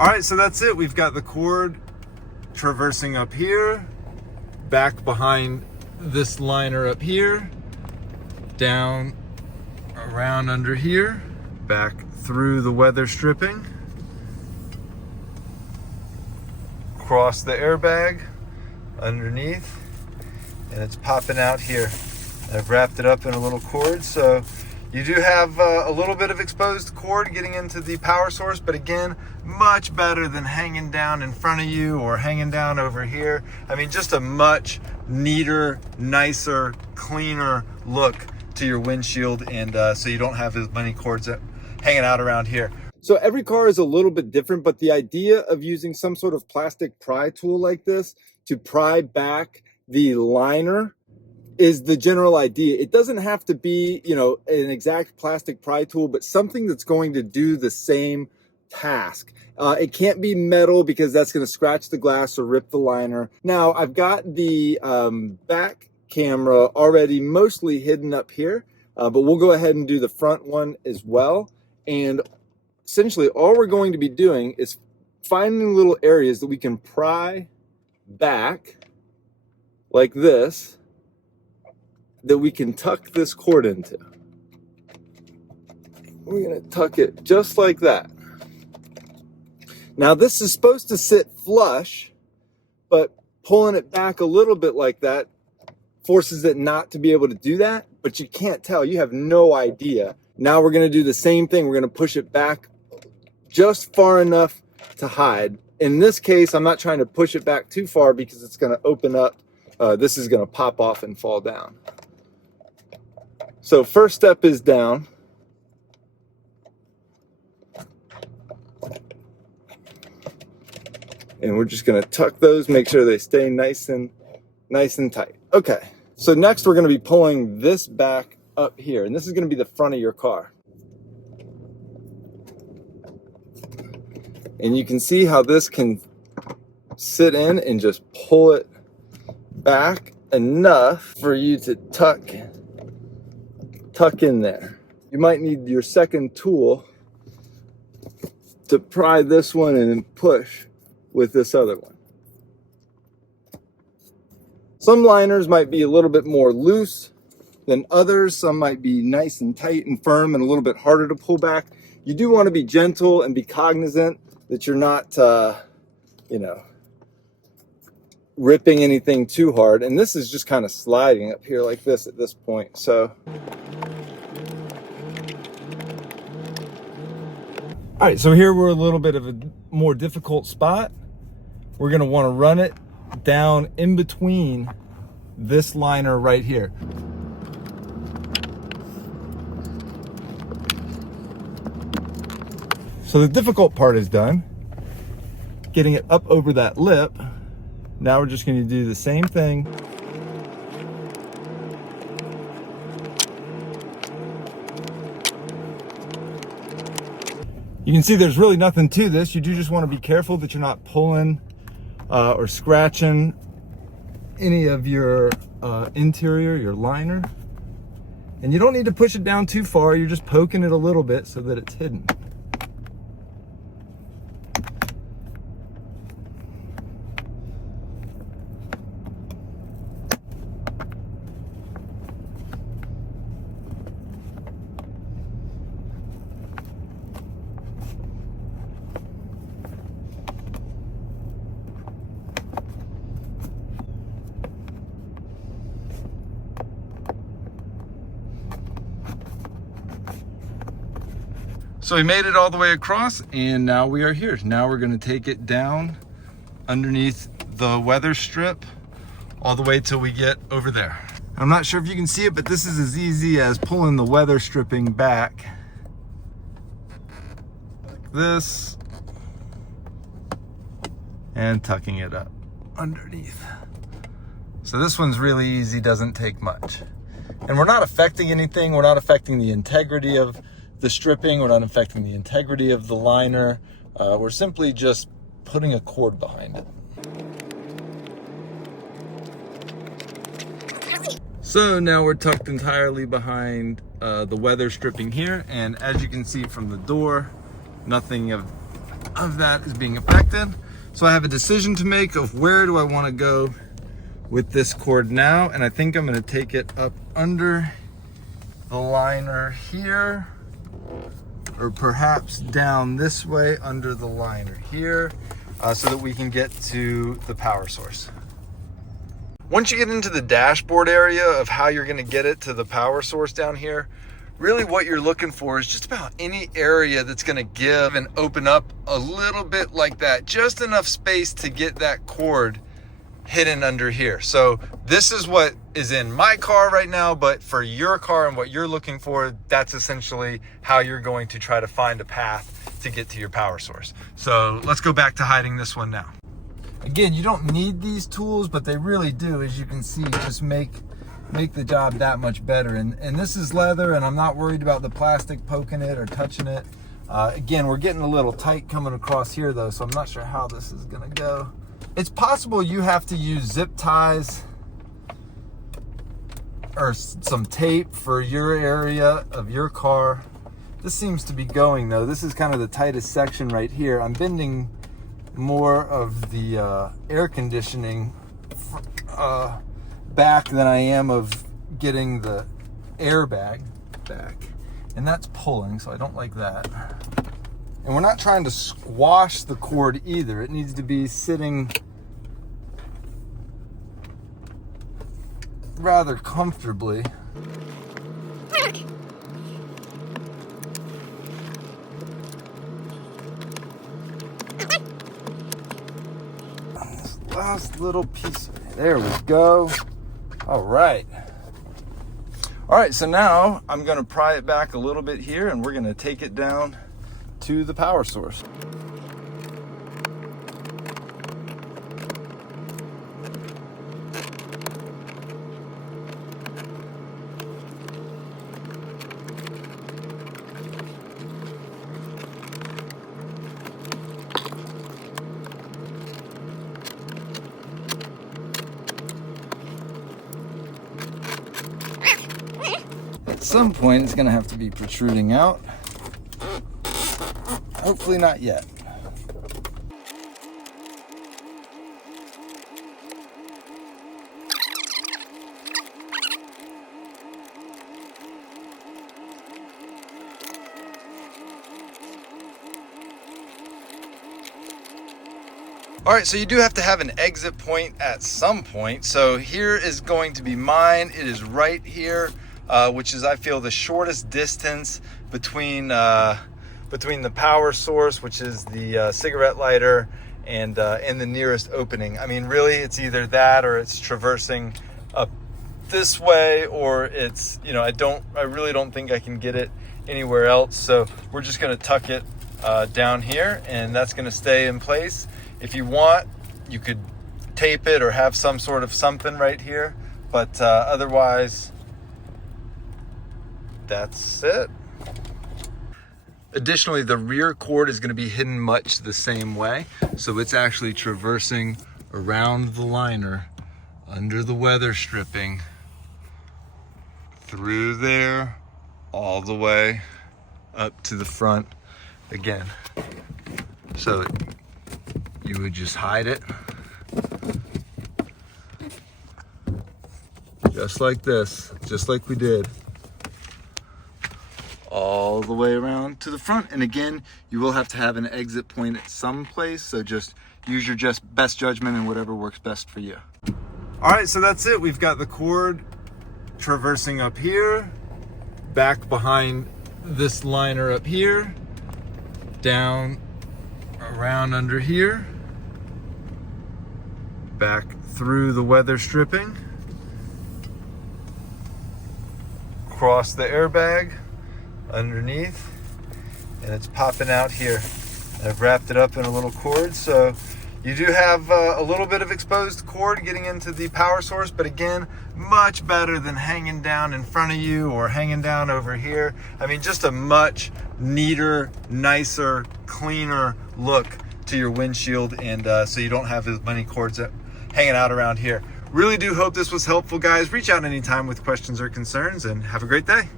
All right, so that's it. We've got the cord traversing up here, back behind this liner up here, down around under here, back through the weather stripping, across the airbag, underneath, and it's popping out here. I've wrapped it up in a little cord, so you do have a little bit of exposed cord getting into the power source, but again, much better than hanging down in front of you or hanging down over here. I mean, just a much neater, nicer, cleaner look to your windshield, and so you don't have as many cords hanging out around here. So every car is a little bit different, but the idea of using some sort of plastic pry tool like this to pry back the liner is the general idea. It doesn't have to be, you know, an exact plastic pry tool, but something that's going to do the same task. It can't be metal because that's going to scratch the glass or rip the liner. Now, I've got the back camera already mostly hidden up here, but we'll go ahead and do the front one as well. And essentially all we're going to be doing is finding little areas that we can pry back like this, that we can tuck this cord into. We're going to tuck it just like that. Now this is supposed to sit flush, but pulling it back a little bit like that forces it not to be able to do that, but you can't tell. You have no idea. Now we're going to do the same thing. We're going to push it back just far enough to hide. In this case, I'm not trying to push it back too far because it's going to open up. This is going to pop off and fall down. So first step is down. And we're just going to tuck those, make sure they stay nice and tight. Okay, so next we're going to be pulling this back up here, and this is going to be the front of your car. And you can see how this can sit in and just pull it back enough for you to tuck in there. You might need your second tool to pry this one and then push with this other one. Some liners might be a little bit more loose than others. Some might be nice and tight and firm and a little bit harder to pull back. You do want to be gentle and be cognizant that you're not, you know, ripping anything too hard. And this is just kind of sliding up here like this at this point. So, all right, so here we're a little bit of a more difficult spot. We're going to want to run it down in between this liner right here. So the difficult part is done, getting it up over that lip. Now we're just going to do the same thing. You can see there's really nothing to this. You do just want to be careful that you're not pulling or scratching any of your interior, your liner. And you don't need to push it down too far. You're just poking it a little bit so that it's hidden. So we made it all the way across, and now we are here. Now we're going to take it down underneath the weather strip all the way till we get over there. I'm not sure if you can see it, but this is as easy as pulling the weather stripping back like this and tucking it up underneath. So this one's really easy, doesn't take much. And we're not affecting anything. We're not affecting the integrity of the stripping. We're not affecting the integrity of the liner. We're simply just putting a cord behind it. So now we're tucked entirely behind the weather stripping here, and as you can see from the door, nothing of of that is being affected. So I have a decision to make of where do I want to go with this cord now, and I think I'm going to take it up under the liner here, or perhaps down this way under the liner here, so that we can get to the power source. Once you get into the dashboard area of how you're going to get it to the power source down here, really what you're looking for is just about any area that's going to give and open up a little bit like that, just enough space to get that cord hidden under here. So this is what is in my car right now, but for your car and what you're looking for, that's essentially how you're going to try to find a path to get to your power source. So let's go back to hiding this one now. Again, you don't need these tools, but they really do, as you can see, just make the job that much better. And this is leather, and I'm not worried about the plastic poking it or touching it. Again, we're getting a little tight coming across here though, so I'm not sure how this is gonna go. It's possible you have to use zip ties or some tape for your area of your car. This seems to be going though. This is kind of the tightest section right here. I'm bending more of the air conditioning back than I am of getting the airbag back. And that's pulling, so I don't like that. And we're not trying to squash the cord either. It needs to be sitting rather comfortably. This last little piece. There we go. All right. All right, so now I'm gonna pry it back a little bit here, and we're gonna take it down to the power source. At some point, it's gonna have to be protruding out. Hopefully not yet. All right, so you do have to have an exit point at some point. So here is going to be mine. It is right here, which is, I feel, the shortest distance between the power source, which is the cigarette lighter, and the nearest opening. I mean, really, it's either that or it's traversing up this way, or it's, you know, I really don't think I can get it anywhere else. So we're just gonna tuck it down here, and that's gonna stay in place. If you want, you could tape it or have some sort of something right here, but otherwise, that's it. Additionally, the rear cord is going to be hidden much the same way. So it's actually traversing around the liner, under the weather stripping, through there, all the way up to the front again. So you would just hide it, just like this, just like we did, all the way around to the front. And again, you will have to have an exit point at some place, so just use your best judgment and whatever works best for you. All right, so that's it. We've got the cord traversing up here, back behind this liner up here, down around under here, back through the weather stripping, across the airbag, underneath, and it's popping out here. I've wrapped it up in a little cord, so you do have a little bit of exposed cord getting into the power source, but again, much better than hanging down in front of you or hanging down over here. I mean, just a much neater, nicer, cleaner look to your windshield, and so you don't have as many cords hanging out around here. Really do hope this was helpful, guys. Reach out anytime with questions or concerns, and have a great day.